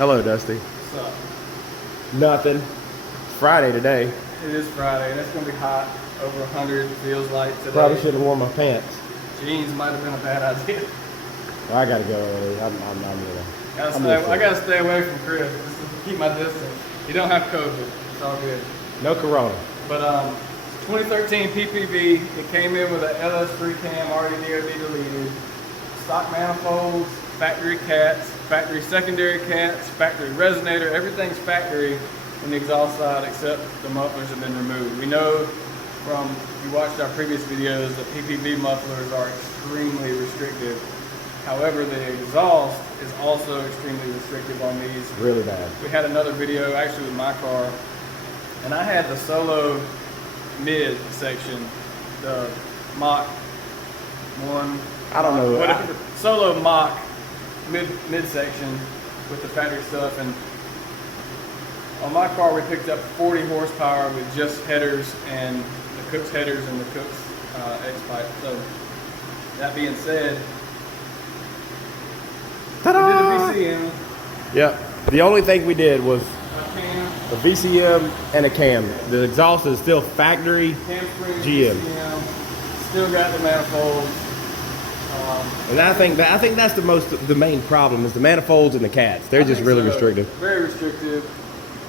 Hello, Dusty. What's up? Nothing. It's Friday today. It is Friday, and it's going to be hot. Over 100 feels like today. Probably should have worn my pants. Jeans might have been a bad idea. Well, I gotta go early. I gotta stay away from Chris. Just to keep my distance. You don't have COVID. It's all good. No corona. But 2013 PPV. It came in with an LS3 cam, already DOD deleted. Stock manifolds, factory cats, factory secondary cats, factory resonator. Everything's factory in the exhaust side except the mufflers have been removed. We know from, if you watched our previous videos, that PPV mufflers are extremely restrictive. However, the exhaust is also extremely restrictive on these. Really bad. We had another video actually with my car, and I had the Solo mid section, the Mach 1. I don't know. Whatever. Solo Mach mid section with the factory stuff, and on my car we picked up 40 horsepower with just headers and the Cook's headers and the Cook's X-pipe. So that being said, Ta-da! we did a VCM. Yep. The only thing we did was A cam, a VCM and a cam. The exhaust is still factory cam spring, GM. VCM, still got the manifolds. And I think that's the main problem is the manifolds and the cats. They're just really restrictive. Very restrictive.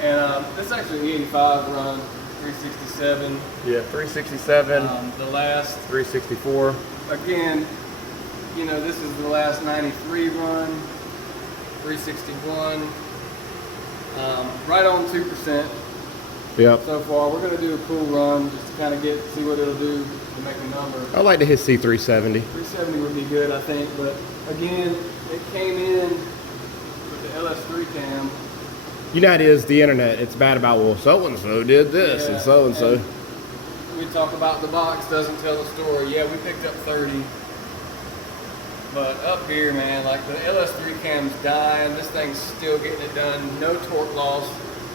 And it's actually an 85 run, 367. Yeah, 367. The last, 364. again, you know, this is the last 93 run, 361. Right on 2%. Yep. So far. We're going to do a cool run just to kind of see what it'll do to make a number. I'd like to hit C370. 370 would be good, I think, but again, it came in with the LS3 cam. You know how it is, the internet, it's bad about, well, so-and-so did this, and so-and-so. We talk about the box doesn't tell the story. Yeah, we picked up 30. But up here, man, like the LS3 cam's dying. This thing's still getting it done. No torque loss.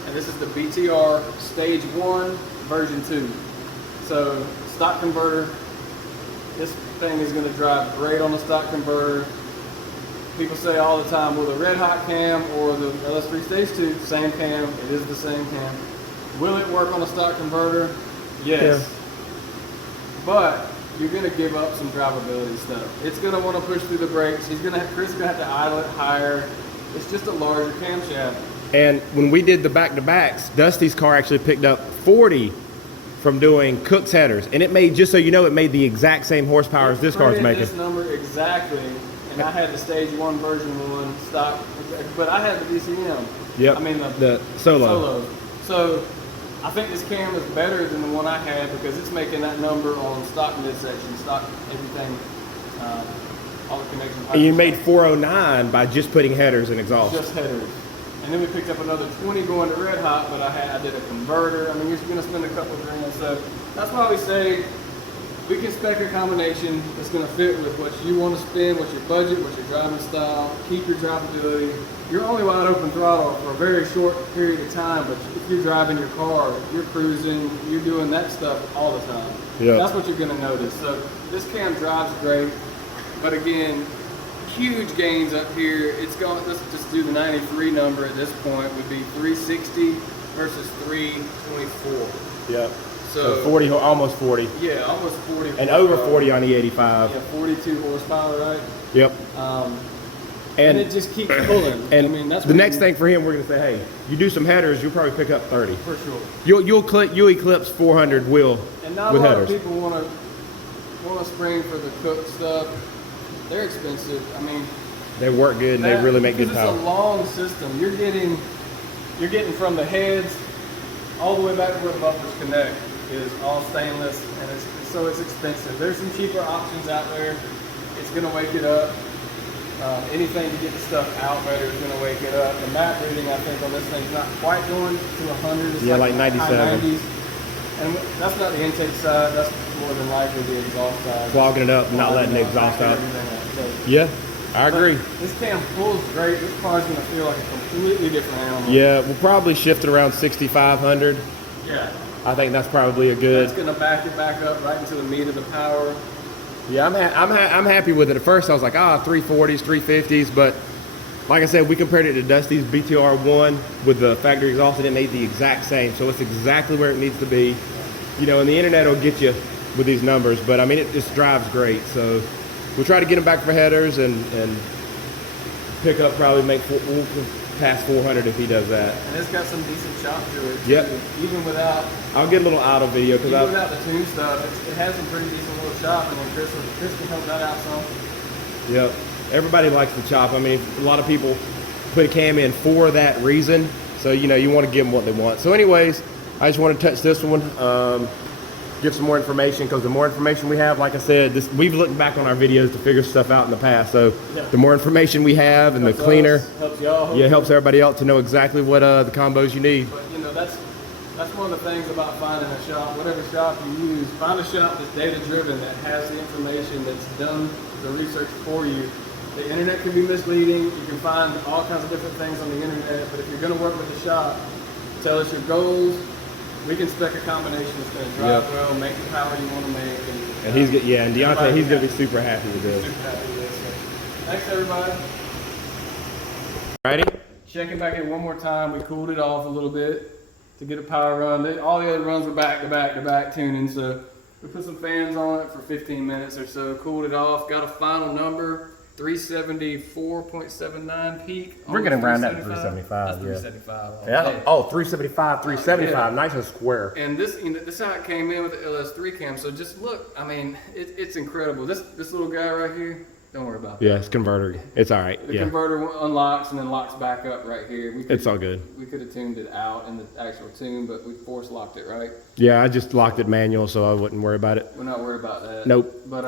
And this is the BTR Stage 1 version 2. So, stock converter. This thing is going to drive great on the stock converter. People say all the time, well, the red hot cam or the LS3 Stage 2, same cam. It is the same cam. Will it work on a stock converter? Yes. Yeah. But you're going to give up some drivability stuff. It's going to want to push through the brakes. Chris is going to have to idle it higher. It's just a larger camshaft. And when we did the back-to-backs, Dusty's car actually picked up 40 from doing Cook's headers. And it made, just so you know, it made the exact same horsepower as this car's making. This number exactly. And I had the Stage 1 version 1 stock, but I had the VCM. Yep. I mean the Solo. So I think this cam is better than the one I had because it's making that number on stock midsection, stock everything, all the connections. And you made 409 by just putting headers and exhaust. Just headers. And then we picked up another 20 going to red hot, but I did a converter. I mean, you're going to spend a couple of grand. So that's why we say we can spec a combination that's going to fit with what you want to spend, what's your budget, what's your driving style, keep your drivability. You're only wide open throttle for a very short period of time, but if you're driving your car, you're cruising, you're doing that stuff all the time. Yeah. That's what you're going to notice. So this cam drives great, but again, huge gains up here. It's going, let's just do the 93 number at this point, would be 360 versus 324. Yep. So 40, almost 40. Yeah, almost 40. And over 40 on the 85. Yeah, 42 horsepower, right? Yep. And it just keeps pulling. And I mean, that's the next thing for him, we're going to say, hey, you do some headers, you'll probably pick up 30. For sure. You'll eclipse 400 wheel and not with a lot headers. of people want to spring for the Cook stuff. They're expensive. I mean, they work good and they really make good power. It's a long system. You're getting from the heads all the way back to where the mufflers connect is all stainless, and it's expensive. There's some cheaper options out there. It's going to wake it up. Anything to get the stuff out better is going to wake it up. The map reading, I think, on this thing's not quite going to 100. It's like 97. High 90s. And that's not the intake side. That's more than likely the exhaust side. Clogging it up and not letting the exhaust out. So, yeah, I agree. This cam pulls great. This car's going to feel like a completely different animal. Yeah, we'll probably shift it around 6,500. Yeah. I think that's probably a good. That's going to back it back up right into the meat of the power. Yeah, I'm happy with it. At first, I was like, 340s, 350s, but like I said, we compared it to Dusty's BTR 1 with the factory exhaust, and it made the exact same. So it's exactly where it needs to be. You know, and the internet will get you with these numbers, but I mean, it just drives great. So we'll try to get them back for headers and pick up, probably we'll pass 400 if he does that. And it's got some decent chop to it. Yep. Even without. I'll get a little auto video because even without the tune stuff, it has some pretty decent little chop, and when Chris can help that out some. Yep. Everybody likes the chop. I mean, a lot of people put a cam in for that reason. So, you know, you want to give them what they want. So anyways, I just want to touch this one, give some more information, because the more information we have, like I said, we've looked back on our videos to figure stuff out in the past. So the more information we have and the cleaner, helps y'all. Yeah, it helps everybody else to know exactly what the combos you need. But, you know, that's one of the things about finding a shop, whatever shop you use, find a shop that's data-driven, that has the information, that's done the research for you. The internet can be misleading. You can find all kinds of different things on the internet, but if you're going to work with a shop, tell us your goals. We can spec a combination that's going to drive well, make the power you want to make. And he's good, and Deontay, he's going to be super happy with this. Super happy with this. Thanks, everybody. Ready? Checking back in one more time. We cooled it off a little bit to get a power run. All the other runs were back to back tuning, so we put some fans on it for 15 minutes or so, cooled it off, got a final number. 374.79 peak. We're going to round that to 375. That's 375. Yeah. Oh, 375, 375. Nice and square. And this, you know, this is how it came in with the LS3 cam. So just look. I mean, it's incredible. This little guy right here. Don't worry about that. Yeah, it's converter. It's all right. The converter unlocks and then locks back up right here. It's all good. We could have tuned it out in the actual tune, but we force locked it, right? Yeah, I just locked it manual, so I wouldn't worry about it. We're not worried about that. Nope. But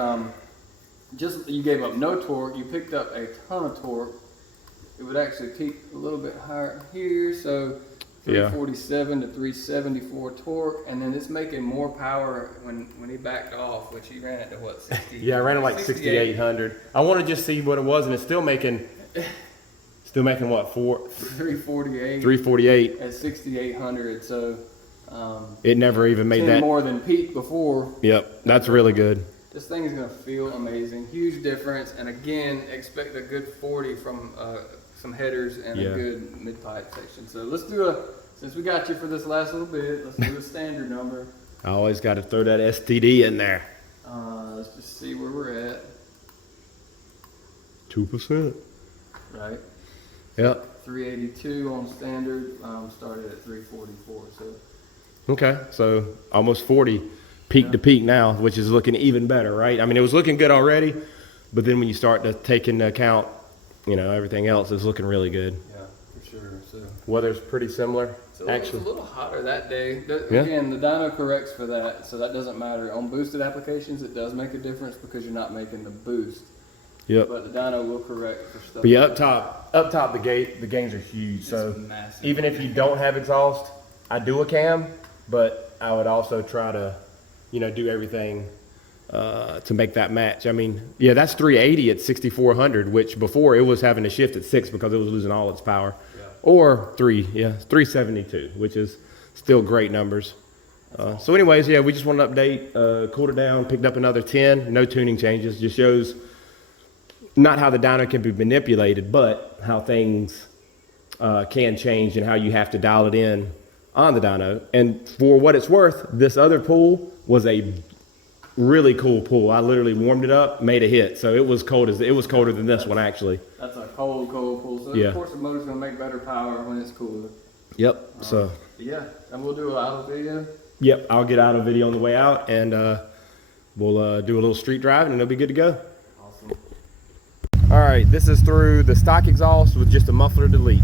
just you gave up no torque, you picked up a ton of torque. It would actually peak a little bit higher here, so 347 to 374 torque, and then it's making more power when he backed off, which he ran it to what, 60? Yeah, I ran it like 6,800. I want to just see what it was, and it's still making what, 348. 348 at 6,800. So it never even made 10 that more than peak before. Yep, that's really good. This thing is going to feel amazing. Huge difference. And again, expect a good 40 from some headers and a good mid-pipe section. So let's do since we got you for this last little bit, let's do a standard number. I always got to throw that STD in there. Let's just see where we're at. 2%. Right? Yep. 382 on standard. Started at 344. So. Okay, so almost 40. Peak to peak now, which is looking even better, right? I mean, it was looking good already, but then when you start to take into account, you know, everything else, is looking really good. Yeah, for sure. So weather's pretty similar. Actually, it's a little hotter that day. Again, the dyno corrects for that, so that doesn't matter. On boosted applications, it does make a difference because you're not making the boost. Yep. But the dyno will correct for stuff. But yeah, up top, the gains are huge. It's so massive. Even if you don't have exhaust, I do a cam, but I would also try to, you know, do everything to make that match. I mean, yeah, that's 380 at 6,400, which before it was having to shift at 6 because it was losing all its power. Yeah. Or 372, which is still great numbers. So anyways, yeah, we just wanted to update, cooled it down, picked up another 10, no tuning changes. Just shows not how the dyno can be manipulated, but how things can change and how you have to dial it in on the dyno. And for what it's worth, this other pool was a really cool pool. I literally warmed it up, made a hit. So it was colder than this one actually. That's a cold pool. So of course the motor's gonna make better power when it's cooler. Yep. So yeah, and we'll do an auto video. Yep, I'll get out a video on the way out, and we'll do a little street driving, and it'll be good to go. Awesome. All right, this is through the stock exhaust with just a muffler delete.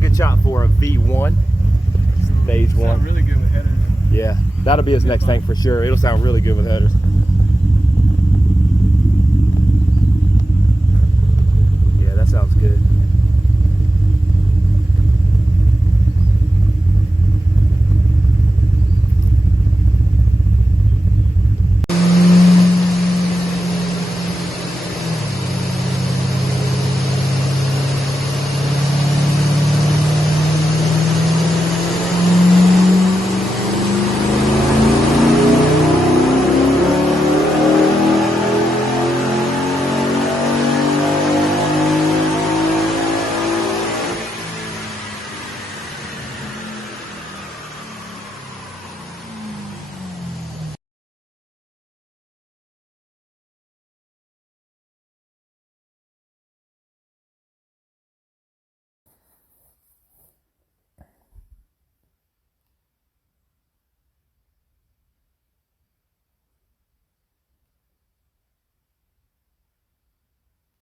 Good shot for a V1, stage one. Sound really good with headers. Yeah, that'll be his next thing for sure. It'll sound really good with headers.